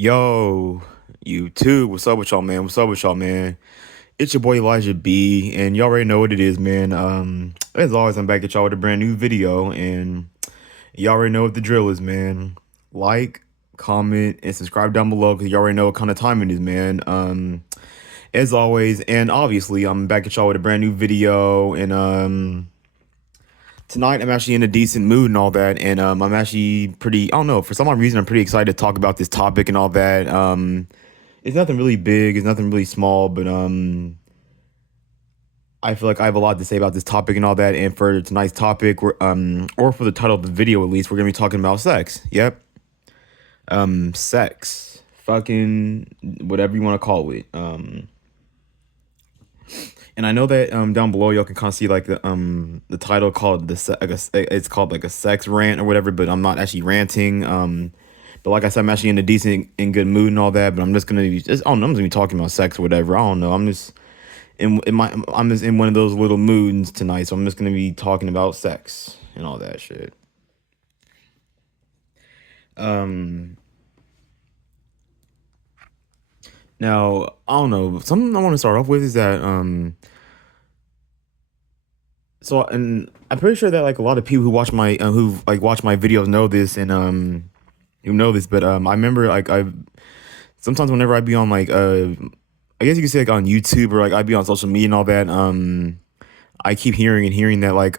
Yo, YouTube, what's up with y'all, man? What's up with y'all, man? It's your boy Elijah B, and y'all already know what it is, man. As always, I'm back at y'all with a brand new video, and y'all already know what the drill is, man. Like, comment, and subscribe down below, because y'all already know what kind of time it is, man. As always, and obviously, I'm back at y'all with a brand new video, and tonight I'm actually in a decent mood and all that, and I'm actually pretty, I don't know, for some odd reason I'm pretty excited to talk about this topic and all that. It's nothing really big, it's nothing really small, but I feel like I have a lot to say about this topic and all that. And for tonight's topic, or for the title of the video at least, we're gonna be talking about sex. Yep, sex, fucking whatever you want to call it. And I know that down below y'all can kind of see like the title called it's called like a sex rant or whatever, but I'm not actually ranting. But like I said, I'm actually in a decent and good mood and all that. But I'm just gonna be just I don't know, I'm just gonna be talking about sex or whatever. I don't know. I'm just in one of those little moods tonight, so I'm just gonna be talking about sex and all that shit. Um, Now I don't know. Something I want to start off with is that so and I'm pretty sure that like a lot of people who like watch my videos know this and who know this, but I remember like I sometimes whenever I be on like I guess you could say like on YouTube or like I'd be on social media and all that I keep hearing that like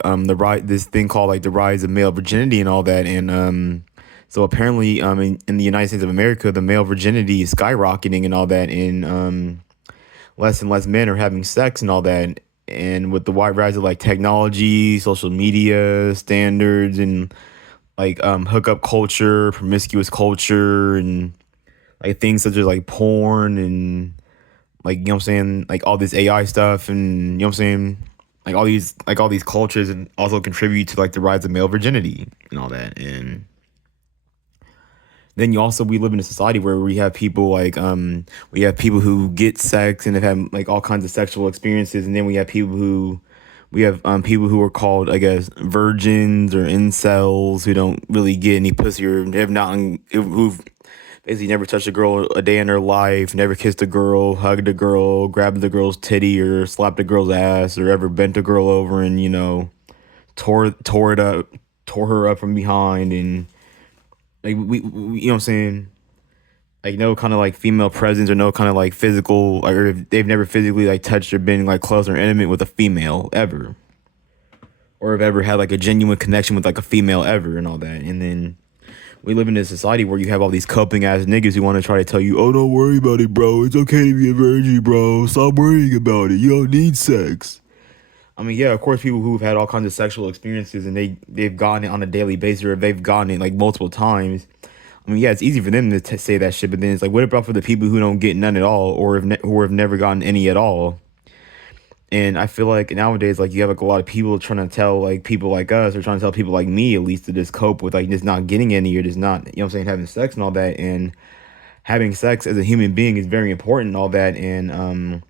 this thing called like the rise of male virginity and all that. And so apparently in the United States of America the male virginity is skyrocketing and all that, and less and less men are having sex and all that. And with the wide rise of like technology, social media standards, and like hookup culture, promiscuous culture, and like things such as like porn and like you know what I'm saying, like all this AI stuff, and you know what I'm saying, like all these cultures, and also contribute to like the rise of male virginity and all that. And then we live in a society where we have people who get sex and have had like all kinds of sexual experiences, and then we have people who are called, I guess, virgins or incels, who don't really get any pussy or have not who've basically never touched a girl a day in their life, never kissed a girl, hugged a girl, grabbed the girl's titty, or slapped a girl's ass, or ever bent a girl over and tore it up, tore her up from behind. And like you know what I'm saying, like no kind of like female presence or no kind of like physical, or they've never physically like touched or been like close or intimate with a female ever, or have ever had like a genuine connection with like a female ever and all that. And then we live in a society where you have all these coping ass niggas who want to try to tell you, oh, don't worry about it, bro. It's okay to be a virgin, bro. Stop worrying about it. You don't need sex. I mean, yeah, of course, people who've had all kinds of sexual experiences and they've gotten it on a daily basis, or they've gotten it like multiple times. I mean, yeah, it's easy for them to say that shit, but then it's like, what about for the people who don't get none at all, or who have never gotten any at all? And I feel like nowadays, like you have like a lot of people trying to tell like people like us, or trying to tell people like me at least, to just cope with like just not getting any, or just not, you know what I'm saying, having sex and all that. And having sex as a human being is very important and all that. And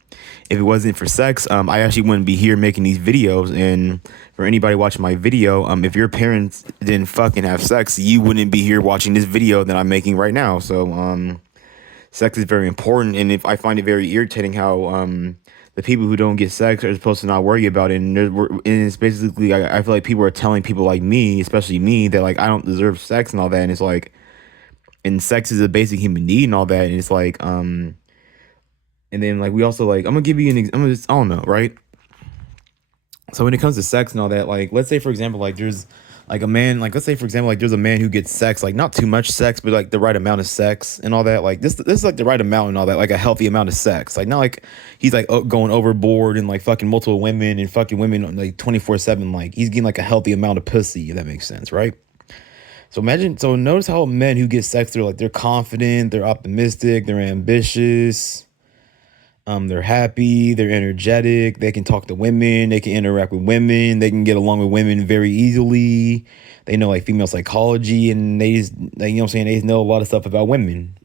if it wasn't for sex, I actually wouldn't be here making these videos. And for anybody watching my video, if your parents didn't fucking have sex, you wouldn't be here watching this video that I'm making right now. So sex is very important, and if I find it very irritating how the people who don't get sex are supposed to not worry about it. And it's basically, I feel like people are telling people like me, especially me, that like I don't deserve sex and all that. And it's like, and sex is a basic human need and all that. And it's like and then like we also like, I'm gonna give you I'm gonna just, I don't know, right? So when it comes to sex and all that, like let's say for example, like there's like a man, like let's say for example, like there's a man who gets sex, like not too much sex, but like the right amount of sex and all that. Like this is like the right amount and all that, like a healthy amount of sex. Like not like he's like going overboard and like fucking multiple women and fucking women like 24/7. Like he's getting like a healthy amount of pussy, if that makes sense, right? So notice how men who get sex, they're confident, they're optimistic, they're ambitious, they're happy, they're energetic, they can talk to women, they can interact with women, they can get along with women very easily. They know like female psychology, and they just like, you know what I'm saying, they just know a lot of stuff about women.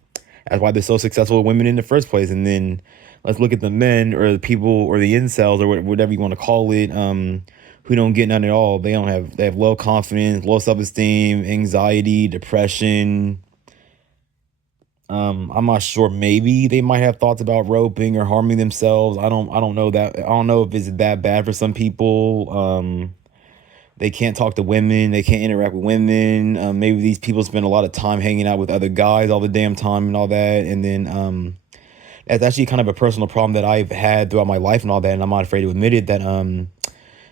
That's why they're so successful with women in the first place. And then let's look at the men, or the people, or the incels, or whatever you want to call it, who don't get none at all. They have low confidence, low self-esteem, anxiety, depression, I'm not sure. Maybe they might have thoughts about roping or harming themselves. I don't know that. I don't know if it's that bad for some people. They can't talk to women. They can't interact with women. Maybe these people spend a lot of time hanging out with other guys all the damn time and all that. And then that's actually kind of a personal problem that I've had throughout my life and all that. And I'm not afraid to admit it. That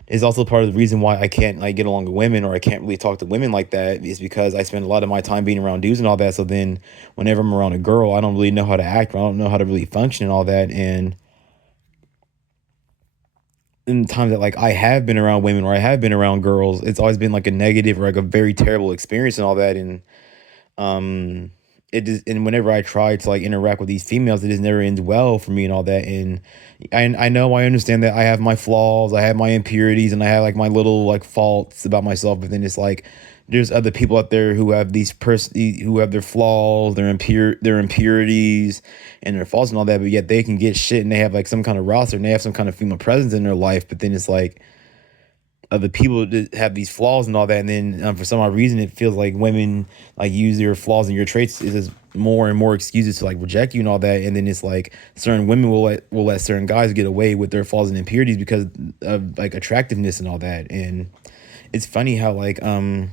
is also part of the reason why I can't like get along with women, or I can't really talk to women like that, is because I spend a lot of my time being around dudes and all that. So then whenever I'm around a girl, I don't really know how to act, or I don't know how to really function and all that. And in times that like I have been around women or I have been around girls, it's always been like a negative or like a very terrible experience and all that. And um it just, and whenever I try to like interact with these females, it just never ends well for me and all that. And I know, I understand that I have my flaws, I have my impurities, and I have like my little like faults about myself. But then it's like there's other people out there who have who have their flaws, their impurities and their faults and all that, but yet they can get shit and they have like some kind of roster and they have some kind of female presence in their life. But then it's like other people that have these flaws and all that, and then for some odd reason it feels like women like use your flaws and your traits is more and more excuses to like reject you and all that. And then it's like certain women will let certain guys get away with their flaws and impurities because of like attractiveness and all that. And it's funny how like when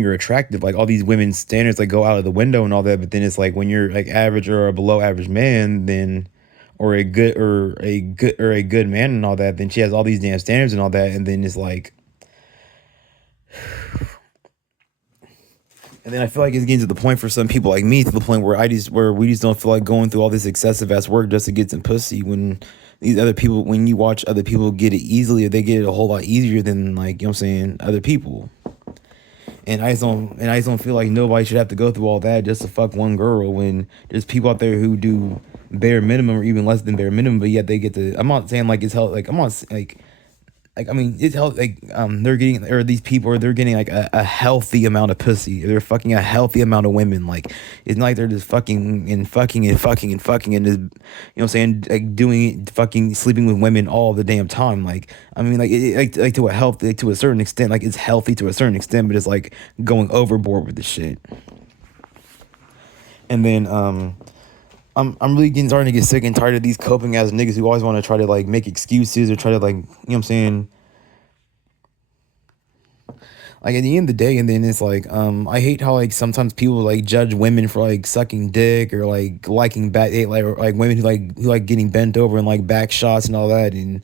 you're attractive, like all these women's standards like go out of the window and all that. But then it's like when you're like average or a below average man, then or a good man and all that, then she has all these damn standards and all that. And then it's like, and then I feel like it's getting to the point for some people like me, to the point where we just don't feel like going through all this excessive ass work just to get some pussy. When these other people, when you watch other people get it easily, or they get it a whole lot easier than, like, you know what I'm saying, other people. And I just don't feel like nobody should have to go through all that just to fuck one girl, when there's people out there who do bare minimum or even less than bare minimum, but yet they get to. I'm not saying like it's hell. Like I'm not like I mean it's hell. Like they're getting, or these people are, they're getting like a healthy amount of pussy. They're fucking a healthy amount of women. Like it's not like they're just fucking and fucking and fucking and fucking and just, you know what I'm saying, like doing fucking sleeping with women all the damn time. Like I mean, like like to a health, like, to a certain extent, like it's healthy to a certain extent, but it's like going overboard with the shit. And then I'm really getting starting to get sick and tired of these coping ass niggas who always want to try to like make excuses or try to, like, you know what I'm saying, like at the end of the day. And then it's like I hate how like sometimes people like judge women for like sucking dick or like liking back, like, or, like women who like getting bent over and like back shots and all that, and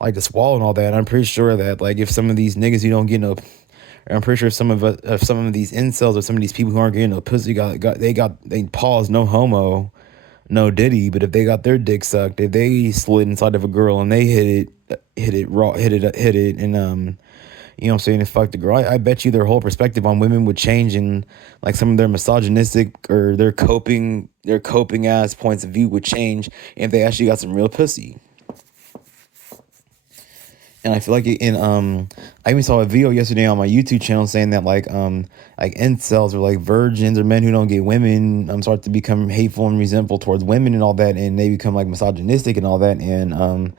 like to swallow and all that. And I'm pretty sure that like if some of these niggas who don't get no, I'm pretty sure some of these incels or some of these people who aren't getting no pussy they pause, no homo, no diddy. But if they got their dick sucked, if they slid inside of a girl and they hit it raw, hit it, and you know what I'm saying, and fuck the girl, I bet you their whole perspective on women would change, and like some of their misogynistic or their coping ass points of view would change if they actually got some real pussy. And I feel like I even saw a video yesterday on my YouTube channel saying that like incels or like virgins or men who don't get women start to become hateful and resentful towards women and all that, and they become like misogynistic and all that. And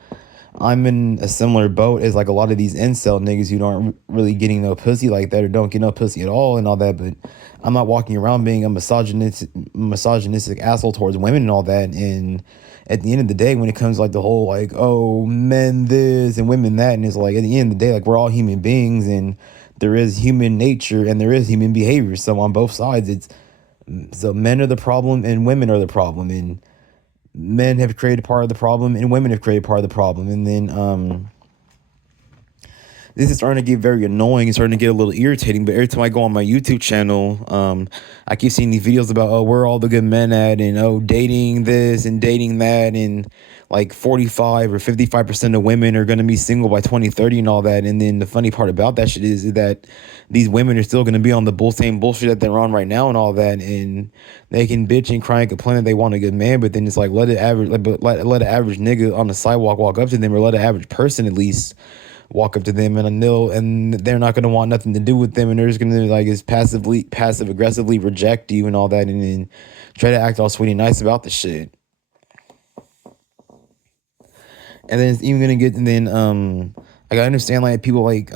I'm in a similar boat as like a lot of these incel niggas who aren't really getting no pussy like that, or don't get no pussy at all and all that. But I'm not walking around being a misogynistic asshole towards women and all that. And at the end of the day, when it comes to like the whole like, oh, men this and women that, and it's like at the end of the day, like we're all human beings, and there is human nature and there is human behavior. So on both sides, it's, so men are the problem and women are the problem, and men have created part of the problem and women have created part of the problem. And then this is starting to get very annoying and starting to get a little irritating. But every time I go on my YouTube channel, I keep seeing these videos about, oh, where are all the good men at, and oh, dating this and dating that, and like 45 or 55% of women are going to be single by 2030 and all that. And then the funny part about that shit is that these women are still going to be on the same bullshit that they're on right now and all that. And they can bitch and cry and complain that they want a good man, but then it's like, let an average nigga on the sidewalk walk up to them, or let an average person at least walk up to them, and they're not going to want nothing to do with them, and they're just going to like is passive aggressively reject you and all that, and then try to act all sweet and nice about the shit. And then it's even going to get, and then like I understand like people like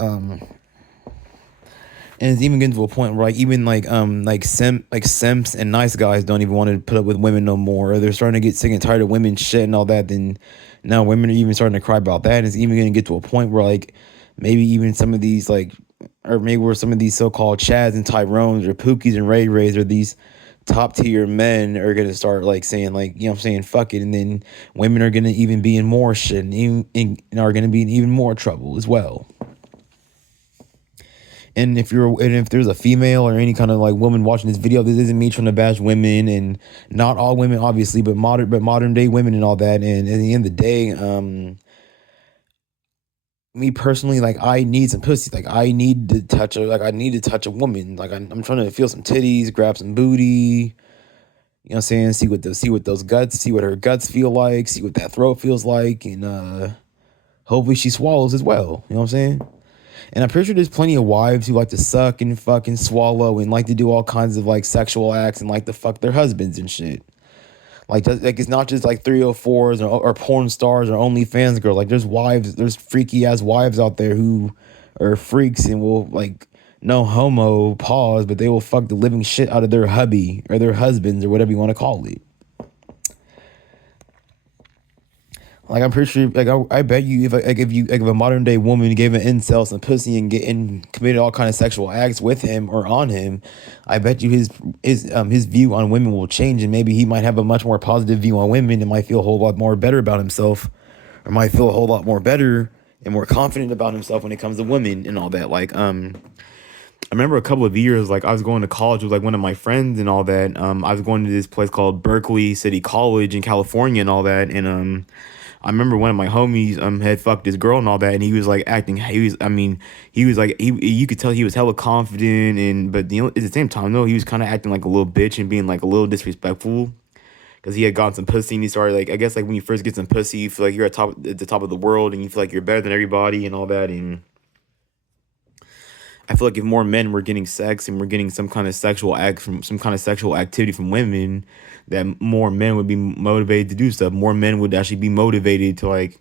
And it's even getting to a point where like even like simps and nice guys don't even want to put up with women no more. Or they're starting to get sick and tired of women shit and all that. Then now women are even starting to cry about that. And it's even going to get to a point where like maybe even some of these like, or maybe where some of these so-called Chads and Tyrones or Pookies and Ray Rays or these top tier men are gonna start like saying like, you know what I'm saying, fuck it, and then women are gonna even be in more shit and even and are gonna be in even more trouble as well. And if there's a female or any kind of like woman watching this video, this isn't me trying to bash women, and not all women obviously, but modern day women and all that. And at the end of the day, me personally, like I need some pussy. Like I need to touch I need to touch a woman. Like I'm trying to feel some titties, grab some booty. You know what I'm saying? See what those guts, see what her guts feel like, see what that throat feels like, and hopefully she swallows as well. You know what I'm saying? And I'm pretty sure there's plenty of wives who like to suck and fucking swallow and like to do all kinds of like sexual acts and like to fuck their husbands and shit. Like it's not just like 304s or porn stars or OnlyFans girls. Like there's freaky ass wives out there who are freaks and will like no homo pause, but they will fuck the living shit out of their hubby or their husbands or whatever you want to call it. Like I'm pretty sure, like I bet you, if a modern day woman gave an incel some pussy and committed all kind of sexual acts with him or on him, I bet you his view on women will change, and maybe he might have a much more positive view on women and might feel a whole lot more better about himself, or might feel a whole lot more better and more confident about himself when it comes to women and all that. Like I remember a couple of years, like I was going to college with like one of my friends and all that. I was going to this place called Berkeley City College in California and all that, and I remember one of my homies had fucked this girl and all that, and he was like acting. He was like you could tell he was hella confident, and but at the same time though, he was kind of acting like a little bitch and being like a little disrespectful because he had gotten some pussy and he started like, I guess like when you first get some pussy, you feel like you're at the top of the world and you feel like you're better than everybody and all that. And I feel like if more men were getting sex and were getting some kind of sexual activity from women, that more men would be motivated to do stuff. More men would actually be motivated to like, you know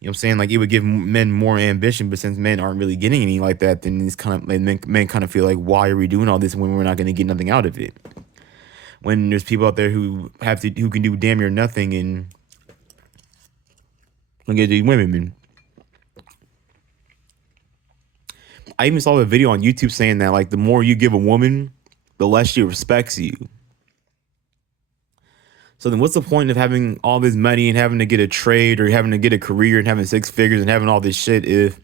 what I'm saying? Like it would give men more ambition, but since men aren't really getting any like that, then it's kind of like men kind of feel like, why are we doing all this when we're not going to get nothing out of it? When there's people out there who can do damn near nothing and look at these women, man. I even saw a video on YouTube saying that like the more you give a woman, the less she respects you. So then what's the point of having all this money and having to get a trade or having to get a career and having six figures and having all this shit if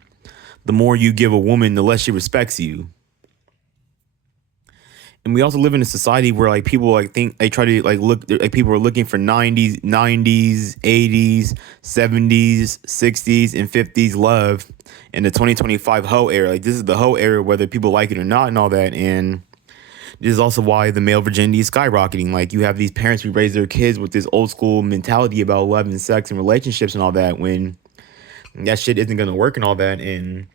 the more you give a woman, the less she respects you? And we also live in a society where like people like think they try to like look like people are looking for 90s, 80s, 70s, 60s, and 50s love in the 2025 hoe era. Like this is the hoe era, whether people like it or not, and all that. And this is also why the male virginity is skyrocketing. Like you have these parents who raise their kids with this old school mentality about love and sex and relationships and all that, when that shit isn't gonna work and all that. And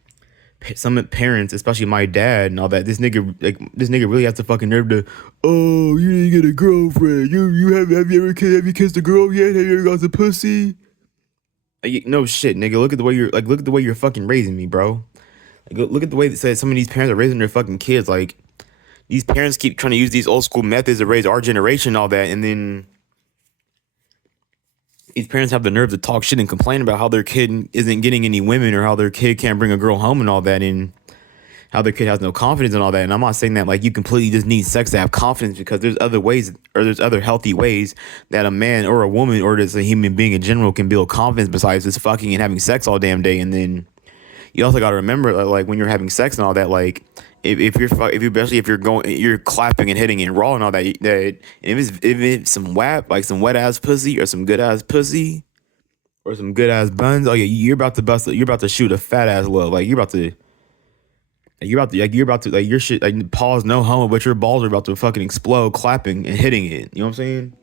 some parents, especially my dad and all that, this nigga really has the fucking nerve to, oh, you didn't get a girlfriend. You have you kissed a girl yet? Have you ever got some pussy? Like, no shit, nigga. Look at the way you're fucking raising me, bro. Like, look at the way that says some of these parents are raising their fucking kids. Like these parents keep trying to use these old school methods to raise our generation and all that, and then these parents have the nerve to talk shit and complain about how their kid isn't getting any women or how their kid can't bring a girl home and all that, and how their kid has no confidence and all that. And I'm not saying that like you completely just need sex to have confidence, because there's other ways, or there's other healthy ways that a man or a woman or just a human being in general can build confidence besides just fucking and having sex all damn day. And then you also got to remember that, like when you're having sex and all that, like especially if you're clapping and hitting and raw and all that, if it's some wet ass pussy or some good ass pussy or some good ass buns, oh yeah, you're about to shoot a fat ass love. Like you're about to like your shit, like pause, no homo, but your balls are about to fucking explode clapping and hitting it. You know what I'm saying?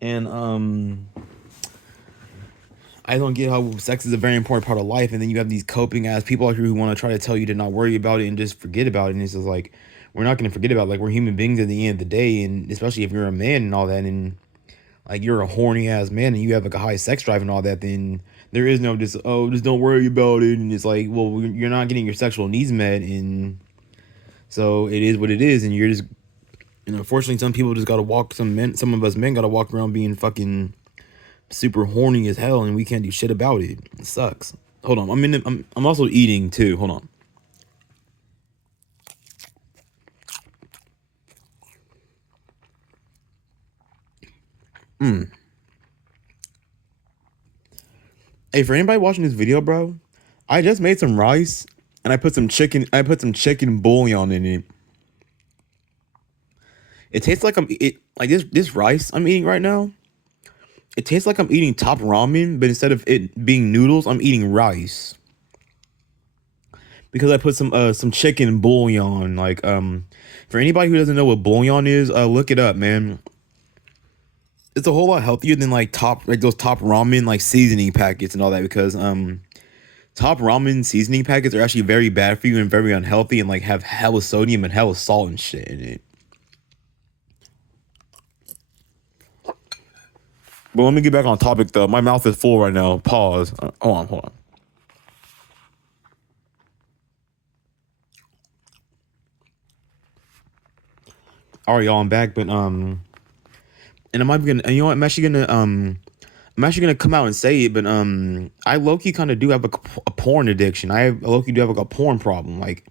And I don't get how sex is a very important part of life, and then you have these coping ass people out here who want to try to tell you to not worry about it and just forget about it. And it's just like, we're not going to forget about it. Like we're human beings at the end of the day, and especially if you're a man and all that, and like you're a horny ass man and you have like a high sex drive and all that, then There is no just don't worry about it, and it's like, well, you're not getting your sexual needs met, and so it is what it is, and you're just, unfortunately, some people just gotta walk. Some of us men gotta walk around being fucking super horny as hell, and we can't do shit about it. It sucks. Hold on, I'm also eating too. Hold on. Hey, for anybody watching this video, bro, I just made some rice and I put some chicken. I put some chicken bouillon in it. It tastes like like this rice I'm eating right now. It tastes like I'm eating top ramen, but instead of it being noodles, I'm eating rice because I put some chicken bouillon. Like for anybody who doesn't know what bouillon is, look it up, man. It's a whole lot healthier than like those top ramen like seasoning packets and all that, because top ramen seasoning packets are actually very bad for you and very unhealthy, and like have hella sodium and hella salt and shit in it. But let me get back on topic though. My mouth is full right now. Pause. Hold on. All right, y'all, I'm back, but and I'm gonna, and you know what? I'm actually gonna come out and say it, but I low key kind of do have a porn addiction. I low key do have like a porn problem. Like,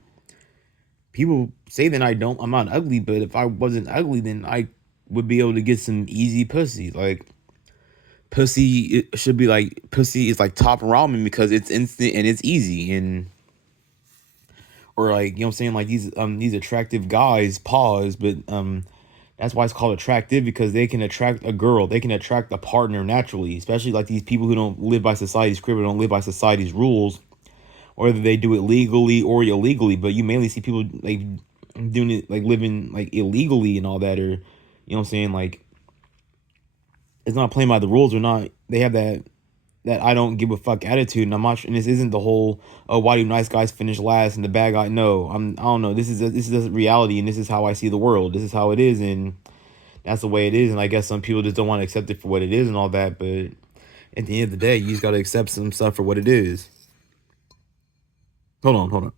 people say that I'm not ugly, but if I wasn't ugly, then I would be able to get some easy pussy. Like, pussy is like top ramen because it's instant and it's easy, and or like, you know what I'm saying, like these attractive guys, pause, but that's why it's called attractive, because they can attract a girl, they can attract a partner naturally, especially like these people who don't live by society's crib or don't live by society's rules, whether they do it legally or illegally. But you mainly see people like doing it, like living like illegally and all that, or, you know what I'm saying, like it's not playing by the rules, or not, they have that I don't give a fuck attitude. And I'm not, and this isn't the whole, oh, why do nice guys finish last and the bad guy? No, I don't know. This is reality, and this is how I see the world. This is how it is, and that's the way it is. And I guess some people just don't want to accept it for what it is and all that. But at the end of the day, you just gotta accept some stuff for what it is. Hold on.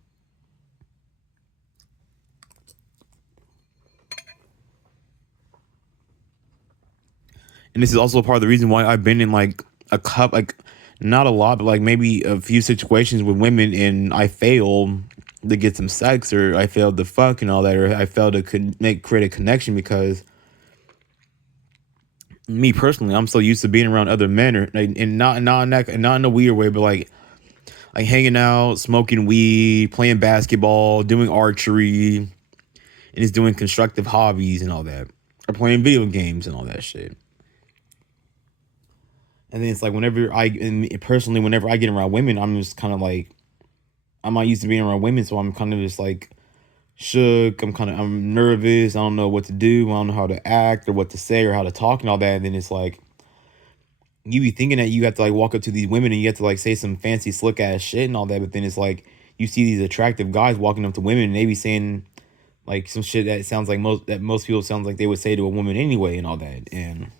And this is also part of the reason why I've been in like like not a lot, but like maybe a few situations with women, and I failed to get some sex, or I failed to fuck and all that, or I failed to create a connection, because me personally, I'm so used to being around other men, or like, and not in a weird way, but like hanging out, smoking weed, playing basketball, doing archery, and just doing constructive hobbies and all that, or playing video games and all that shit. And then it's like whenever I get around women, I'm just kind of like, I'm not used to being around women, so I'm kind of just like shook. I'm nervous. I don't know what to do. I don't know how to act or what to say or how to talk and all that. And then it's like, you be thinking that you have to like walk up to these women and you have to like say some fancy slick ass shit and all that, but then it's like you see these attractive guys walking up to women and they be saying like some shit that sounds like most people sounds like they would say to a woman anyway and all that. And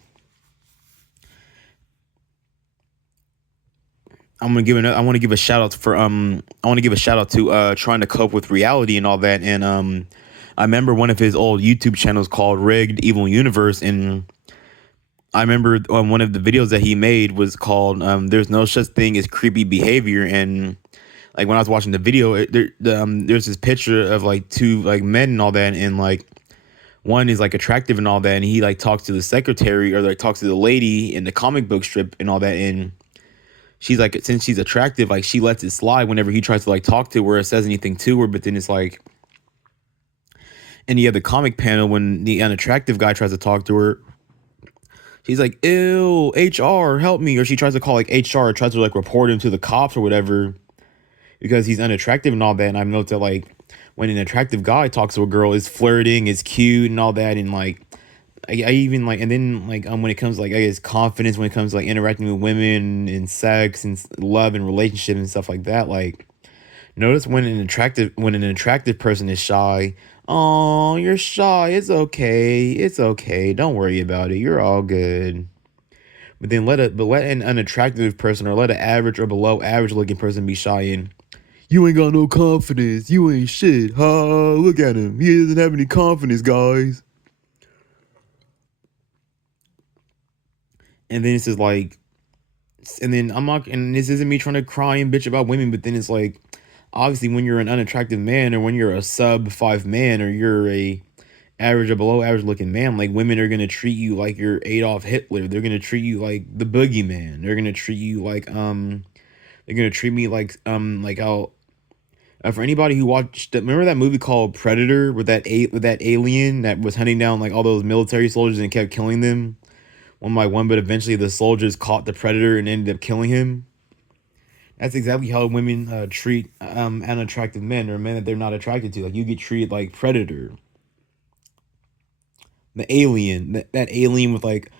I want to give a shout out to trying to cope with reality and all that. And I remember one of his old YouTube channels called Rigged Evil Universe, and I remember one of the videos that he made was called "There's No Such Thing as Creepy Behavior." And like when I was watching the video, there's this picture of like two like men and all that, and like one is like attractive and all that, and he like talks to the secretary, or like talks to the lady in the comic book strip and all that, and she's like, since she's attractive, like she lets it slide whenever he tries to like talk to her or says anything to her. But then it's like in the other comic panel, when the unattractive guy tries to talk to her, she's like, ew, HR, help me. Or she tries to call like HR, or tries to like report him to the cops or whatever, because he's unattractive and all that. And I've noticed that like when an attractive guy talks to a girl, is flirting, is cute and all that, and like I even like, and then like when it comes to, like, I guess confidence, when it comes to like interacting with women and sex and love and relationship and stuff like that, like notice when an attractive person is shy. Oh, you're shy. It's okay. Don't worry about it. You're all good. But then let an unattractive person or let an average or below average looking person be shy and you ain't got no confidence. You ain't shit. Ha, look at him. He doesn't have any confidence, guys. And then it's just like, and then I'm not, and this isn't me trying to cry and bitch about women, but then it's like, obviously, when you're an unattractive man or when you're a sub 5 man or you're a average or below average looking man, like women are gonna treat you like you're Adolf Hitler. They're gonna treat you like the boogeyman. They're gonna treat you like they're gonna treat me like how for anybody who watched remember that movie called Predator with that alien that was hunting down like all those military soldiers and kept killing them one by one, but eventually the soldiers caught the predator and ended up killing him. That's exactly how women treat unattractive men or men that they're not attracted to. Like you get treated like predator, the alien, that alien with like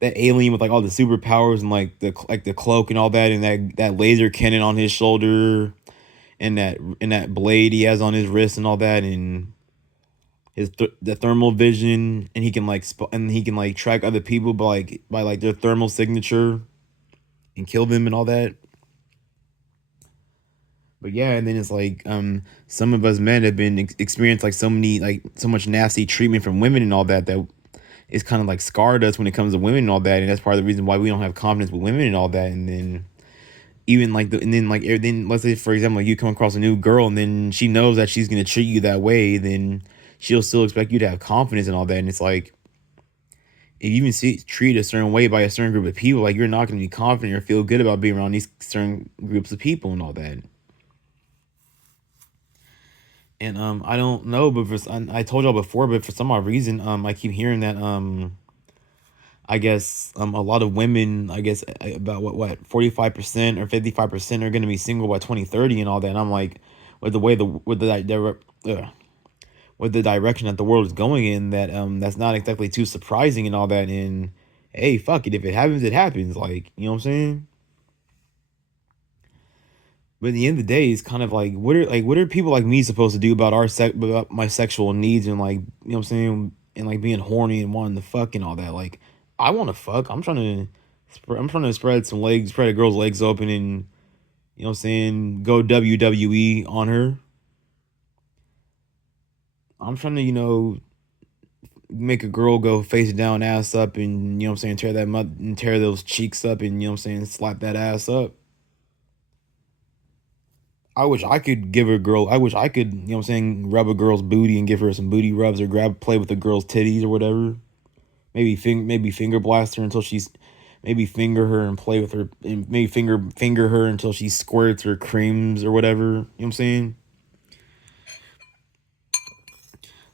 that alien with like all the superpowers and like the cloak and all that, and that laser cannon on his shoulder, and that blade he has on his wrist and all that, and the thermal vision, and he can like track other people by like their thermal signature and kill them and all that. But yeah, and then it's like some of us men have been experienced like so much nasty treatment from women and all that it's kind of like scarred us when it comes to women and all that, and that's part of the reason why we don't have confidence with women and all that. And then even like then let's say for example like you come across a new girl and then she knows that she's gonna treat you that way, then she'll still expect you to have confidence and all that. And it's like if you even see treated a certain way by a certain group of people, like you're not gonna be confident or feel good about being around these certain groups of people and all that. And I don't know, but I told y'all before, but for some odd reason, I keep hearing that I guess a lot of women, I guess about what 45% or 55% are going to be single by 2030 and all that. And I'm like, with the way with the direction that the world is going in, that that's not exactly too surprising and all that. And hey, fuck it, if it happens, it happens. Like you know what I'm saying. But at the end of the day, it's kind of like what are people like me supposed to do about about my sexual needs and like you know what I'm saying, and like being horny and wanting to fuck and all that. Like I want to fuck. I'm trying to spread a girl's legs open and you know what I'm saying, go WWE on her. I'm trying to make a girl go face down, ass up, and you know what I'm saying, tear those cheeks up, and you know what I'm saying, slap that ass up. I wish I could give a girl. I wish I could, you know what I'm saying, rub a girl's booty and give her some booty rubs or play with the girl's titties or whatever. Maybe finger blast her until she's, maybe finger her and play with her, and maybe finger her until she squirts or creams or whatever. You know what I'm saying?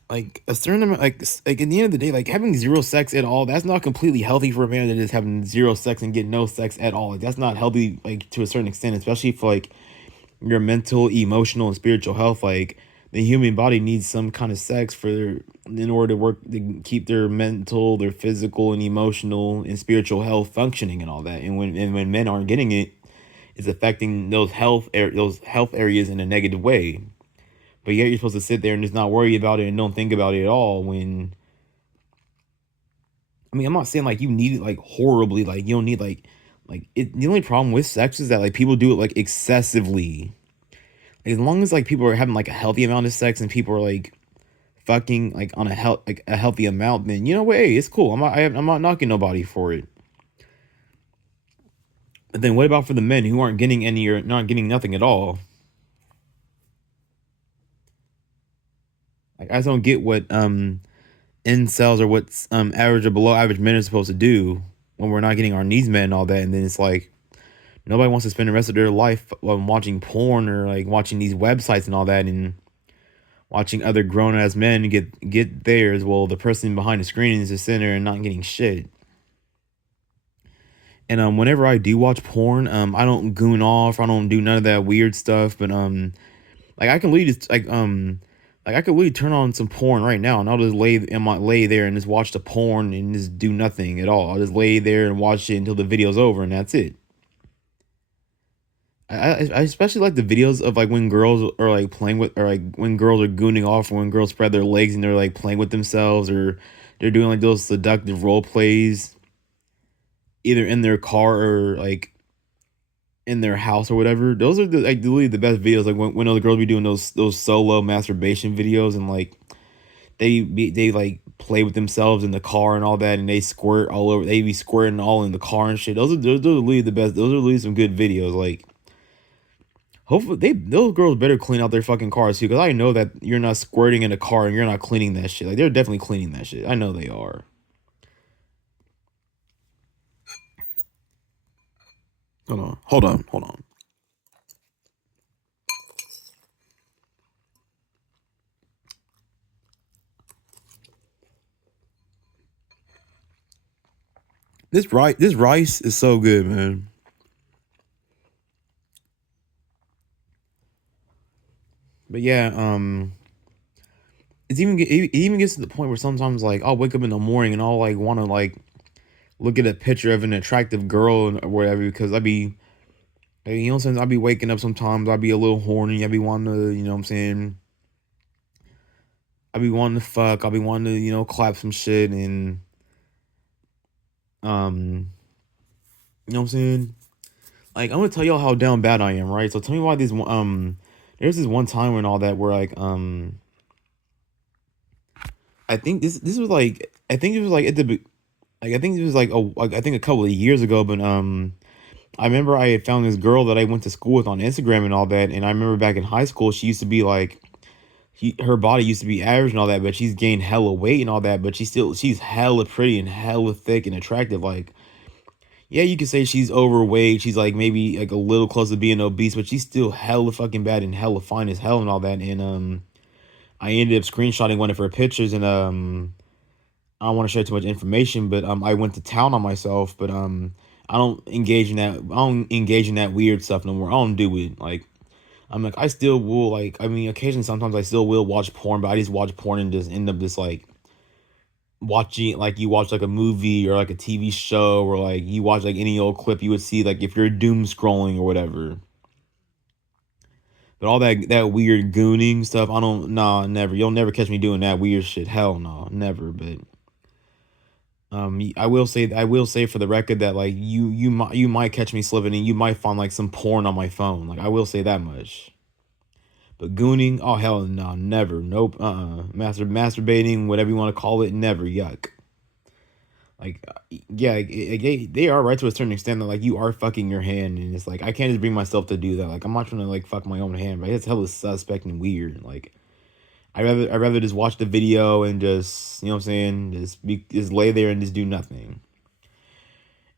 Like a certain amount, like at the end of the day, like having zero sex at all, that's not completely healthy for a man that is having zero sex and get no sex at all. Like that's not healthy, like to a certain extent, especially for like your mental, emotional, and spiritual health. Like the human body needs some kind of sex in order to work to keep their mental, their physical, and emotional and spiritual health functioning and all that. And when men aren't getting it, it's affecting those health areas in a negative way. But yet you're supposed to sit there and just not worry about it and don't think about it at all. When I mean, I'm not saying like you need it like horribly, like you don't need like it. The only problem with sex is that like people do it like excessively. As long as like people are having like a healthy amount of sex and people are like fucking like on a healthy amount, then you know what, hey, it's cool. I'm not knocking nobody for it. But then what about for the men who aren't getting any or not getting nothing at all? Like I just don't get what incels or what average or below average men are supposed to do when we're not getting our needs met and all that. And then it's like nobody wants to spend the rest of their life watching porn or like watching these websites and all that, and watching other grown ass men get theirs while the person behind the screen is just sitting there and not getting shit. And whenever I do watch porn, I don't goon off. I don't do none of that weird stuff. But like I can literally just like I could literally turn on some porn right now, and I'll just lay there and just watch the porn and just do nothing at all. I'll just lay there and watch it until the video's over, and that's it. I especially like the videos of like when girls are like playing with, or like when girls are gooning off, or when girls spread their legs and they're like playing with themselves, or they're doing like those seductive role plays. either in their car or like in their house or whatever. Those are like literally the best videos. Like when those girls be doing those solo masturbation videos and like they like play with themselves in the car and all that, and they squirt all over. They be squirting all in the car and shit. Those are really the best. Those are really some good videos. Like hopefully those girls better clean out their fucking cars too, because I know that you're not squirting in a car and you're not cleaning that shit. Like they're definitely cleaning that shit. I know they are. Hold on. This rice is so good, man. But yeah, it even gets to the point where sometimes like I'll wake up in the morning and I'll like want to like look at a picture of an attractive girl or whatever, because I'd be, you know what I'm saying, I'd be waking up sometimes, I'd be a little horny, I'd be wanting to, you know what I'm saying, I'd be wanting to fuck, I'd be wanting to, clap some shit and um you know what I'm saying? Like I'm gonna tell y'all how down bad I am, right? So tell me why there's this one time when all that where like I think this was like I think it was like at the like I think it was like I think a couple of years ago, but I remember I had found this girl that I went to school with on Instagram and all that, and I remember back in high school she used to be like her body used to be average and all that, but she's gained hella weight and all that, but she's hella pretty and hella thick and attractive. Like, yeah, you could say she's overweight. She's like maybe like a little close to being obese, but she's still hella fucking bad and hella fine as hell and all that. And I ended up screenshotting one of her pictures, and I don't want to share too much information, but I went to town on myself, but I don't engage in that. I don't engage in that weird stuff no more. I don't do it. Like I'm like I still will like. I mean, occasionally sometimes I still will watch porn, but I just watch porn and just end up just like watching like you watch like a movie or like a TV show, or like you watch like any old clip you would see like if you're doom scrolling or whatever. But all that weird gooning stuff, I don't. Nah, never. You'll never catch me doing that weird shit. Hell no, never. But I will say for the record that like you might catch me slipping and you might find like some porn on my phone. Like I will say that much. But gooning, oh hell no, never, nope, masturbating, whatever you want to call it, never, yuck. Like, yeah, they are right to a certain extent that like you are fucking your hand, and it's like I can't just bring myself to do that. Like I'm not trying to like fuck my own hand, but it's hella suspect and weird. Like I rather just watch the video and just, you know what I'm saying, just lay there and just do nothing.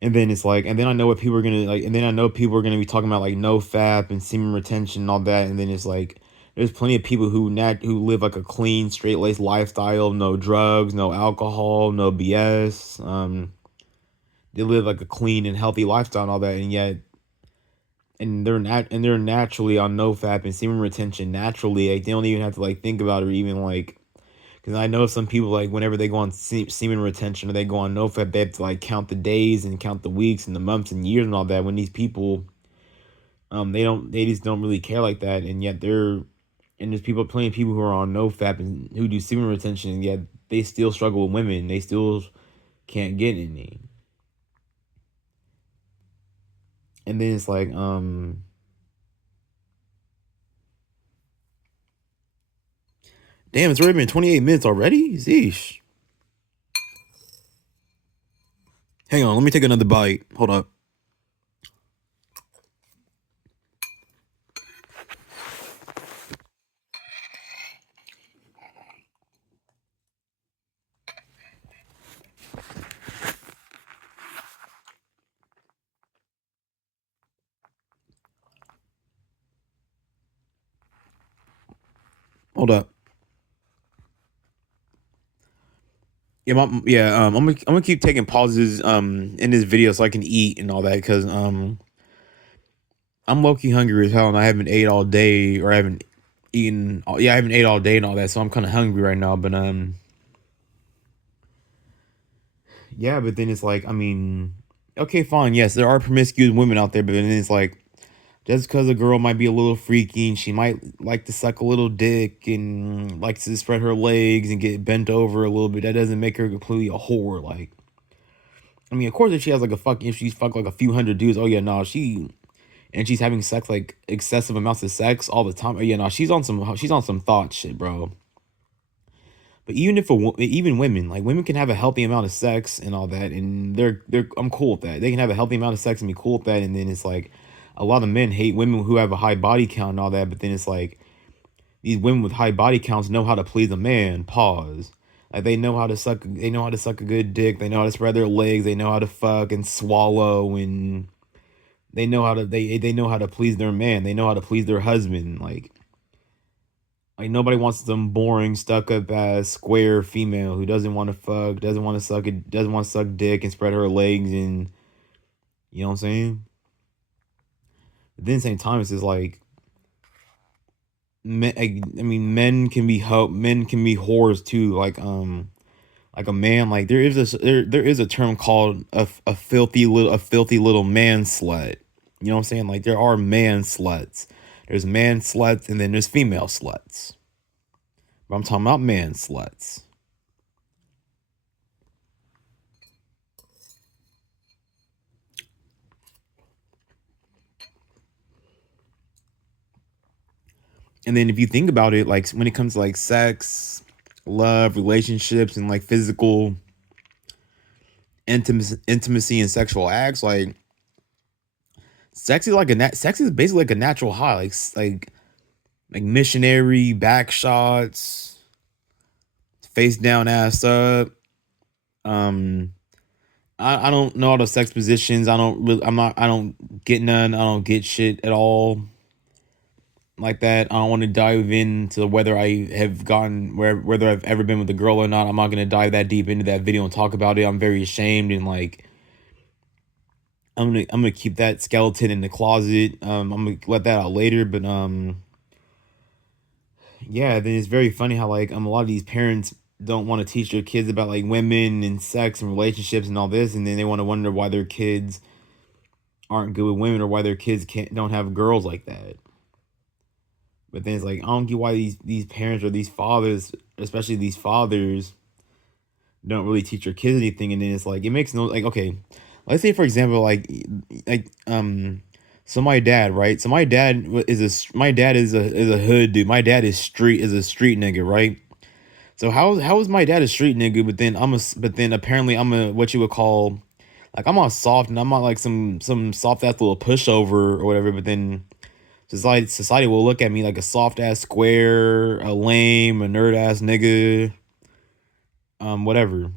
And then it's like, and then I know what people are gonna like, and then I know people are gonna be talking about like no fap and semen retention and all that. And then it's like, there's plenty of people who live like a clean, straight laced lifestyle, no drugs, no alcohol, no BS. They live like a clean and healthy lifestyle and all that, and yet, they're naturally on no fap and semen retention naturally. Like they don't even have to like think about it or even like, because I know some people, like, whenever they go on semen retention or they go on NoFap, they have to, like, count the days and count the weeks and the months and years and all that. When these people, they just don't really care like that. And yet and there's plenty of people who are on NoFap and who do semen retention, and yet they still struggle with women. They still can't get any. And then it's like, damn, it's already been 28 minutes already? Zeesh. Hang on, let me take another bite. Hold up. Hold up. Yeah, I'm gonna keep taking pauses in this video so I can eat and all that, because I'm low key hungry as hell and I haven't ate all day, or I haven't eaten. Yeah, I haven't ate all day and all that, so I'm kind of hungry right now. But yeah, but then it's like, I mean, okay, fine, yes, there are promiscuous women out there, but then it's like, just because a girl might be a little freaky and she might like to suck a little dick and likes to spread her legs and get bent over a little bit, that doesn't make her completely a whore. Like, I mean, of course, if she has like a fuck, if she's fucked like a few hundred dudes, oh yeah, no, and she's having sex like excessive amounts of sex all the time. Oh yeah, no, she's on some thought shit, bro. But even if even women, like women can have a healthy amount of sex and all that, and they're I'm cool with that. They can have a healthy amount of sex and be cool with that, and then it's like a lot of men hate women who have a high body count and all that. But then it's like these women with high body counts know how to please a man. Pause. Like they know how to suck. They know how to suck a good dick. They know how to spread their legs. They know how to fuck and swallow, and they know how to please their man. They know how to please their husband. Like nobody wants some boring, stuck up ass square female who doesn't want to fuck, doesn't want to suck it, doesn't want to suck dick and spread her legs, and you know what I'm saying. But then at the same time, it's just like men. I mean, men can be whores too. Like a man. Like there is a term called a filthy little man slut. You know what I'm saying? Like there are man sluts. There's man sluts and then there's female sluts. But I'm talking about man sluts. And then if you think about it, like when it comes to like sex, love, relationships, and like physical intimacy and sexual acts, like sex is basically like a natural high, like missionary back shots, face down, ass up. Um, I don't know all the sex positions. I don't get none. I don't get shit at all like that. I don't want to dive into whether I have gotten whether I've ever been with a girl or not. I'm not gonna dive that deep into that video and talk about it. I'm very ashamed and like I'm gonna keep that skeleton in the closet. I'm gonna let that out later. But yeah, then it's very funny how like a lot of these parents don't want to teach their kids about like women and sex and relationships and all this, and then they want to wonder why their kids aren't good with women or why their kids don't have girls like that. But then it's like I don't get why these parents or these fathers, especially these fathers, don't really teach their kids anything. And then it's like it makes no like okay, let's say for example so my dad, right? So my dad is a hood dude. My dad is a street nigga, right? So how is my dad a street nigga? But then apparently I'm a what you would call like I'm all soft and I'm not like some soft ass little pushover or whatever. But then society will look at me like a soft ass square, a lame, a nerd ass nigga, whatever.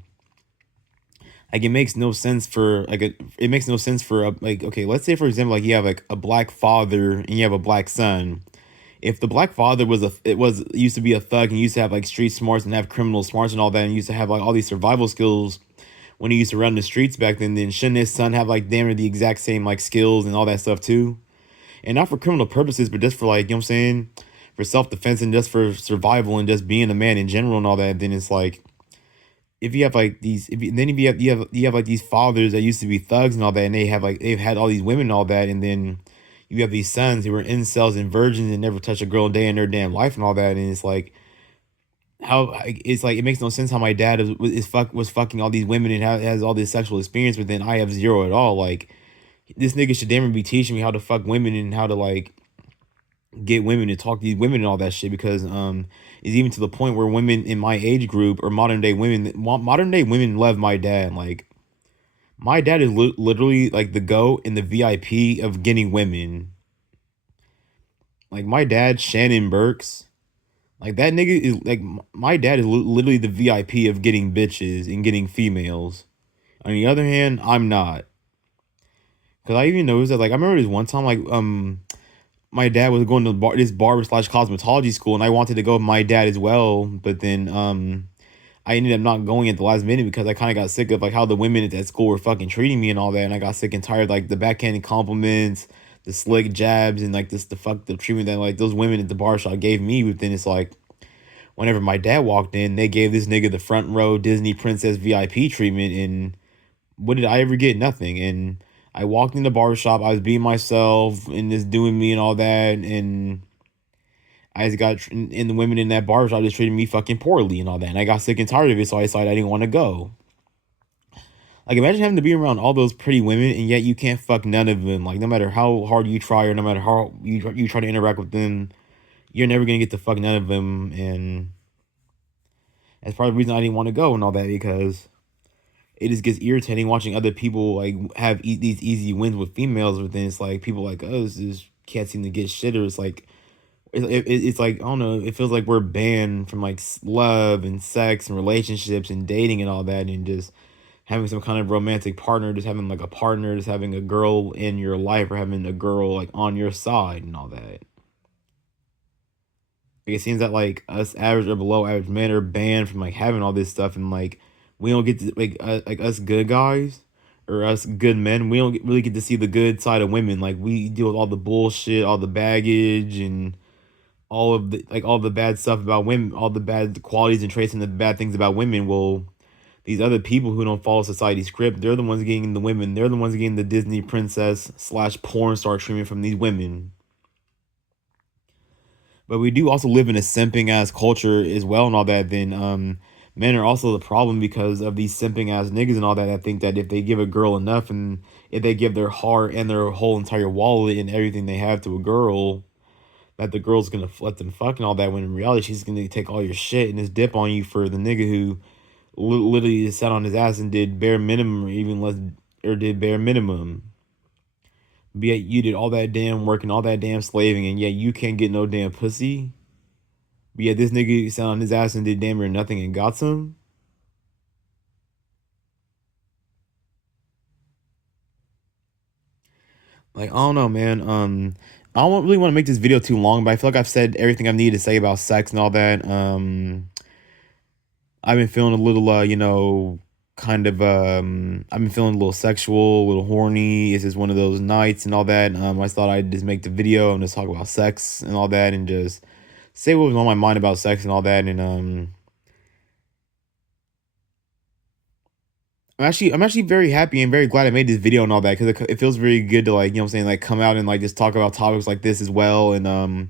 Like it makes no sense for like okay, let's say for example like you have like a black father and you have a black son. If the black father was used to be a thug and used to have like street smarts and have criminal smarts and all that and used to have like all these survival skills when he used to run the streets back then shouldn't his son have like damn near the exact same like skills and all that stuff too? And not for criminal purposes, but just for like, you know what I'm saying? For self-defense and just for survival and just being a man in general and all that, then it's like if you have like these if you have like these fathers that used to be thugs and all that and they've had all these women and all that and then you have these sons who are incels and virgins and never touch a girl a day in their damn life and all that and it's like it makes no sense how my dad was fucking all these women and has all this sexual experience but then I have zero at all. Like this nigga should damn be teaching me how to fuck women and how to like get women to talk to these women and all that shit because it's even to the point where women in my age group or modern day women love my dad. Like my dad is literally like the GOAT and the VIP of getting women. Like my dad, Shannon Burks, like that nigga is like my dad is literally the VIP of getting bitches and getting females. On the other hand, I'm not. Cause I even noticed that like I remember this one time like my dad was going to this barber slash cosmetology school and I wanted to go with my dad as well, but then I ended up not going at the last minute because I kind of got sick of like how the women at that school were fucking treating me and all that, and I got sick and tired like the backhanded compliments, the slick jabs, and like the treatment that like those women at the barbershop gave me. But then it's like whenever my dad walked in, they gave this nigga the front row Disney princess VIP treatment, and what did I ever get? Nothing. And I walked in the barbershop, I was being myself and just doing me and all that, and I just and the women in that barbershop just treated me fucking poorly and all that. And I got sick and tired of it, so I decided I didn't want to go. Like, imagine having to be around all those pretty women and yet you can't fuck none of them. Like, no matter how hard you try or no matter how you try to interact with them, you're never gonna get to fuck none of them. And that's probably the reason I didn't want to go and all that, because it just gets irritating watching other people like have these easy wins with females, but then it's like people like us just can't seem to get shit, or it's like it's like, I don't know, it feels like we're banned from like love and sex and relationships and dating and all that, and just having some kind of romantic partner, just having like a partner, just having a girl in your life, or having a girl like on your side and all that. Like, it seems that like us average or below average men are banned from like having all this stuff, and like we don't get to like us good guys or us good men. We don't really get to see the good side of women. Like, we deal with all the bullshit, all the baggage, and all of the like all the bad stuff about women, all the bad qualities and traits and the bad things about women. Well, these other people who don't follow society's script, they're the ones getting the women. They're the ones getting the Disney princess slash porn star treatment from these women. But we do also live in a simping ass culture as well and all that. Then men are also the problem because of these simping ass niggas and all that. I think that if they give a girl enough, and if they give their heart and their whole entire wallet and everything they have to a girl, that the girl's gonna let them fuck and all that. When in reality, she's gonna take all your shit and just dip on you for the nigga who literally sat on his ass and did bare minimum, or even less, or did bare minimum. But yet you did all that damn work and all that damn slaving, and yet you can't get no damn pussy. But yet this nigga sat on his ass and did damn near nothing and got some. Like, I don't know, man. I don't really want to make this video too long, but I feel like I've said everything I need to say about sex and all that. I've been feeling a little, kind of, I've been feeling a little sexual, a little horny. It's just one of those nights and all that. I thought I'd just make the video and just talk about sex and all that, and just say what was on my mind about sex and all that. And I'm actually very happy and very glad I made this video and all that, because it feels very good to, like, what I'm saying, like, come out and like just talk about topics like this as well. And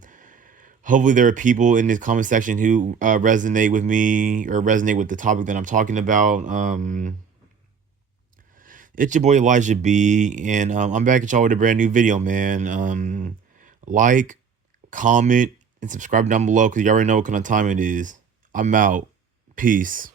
hopefully there are people in this comment section who resonate with me or resonate with the topic that I'm talking about. It's your boy Elijah B, and I'm back at y'all with a brand new video, man. Like, comment, and subscribe down below, because you already know what kind of time it is. I'm out. Peace.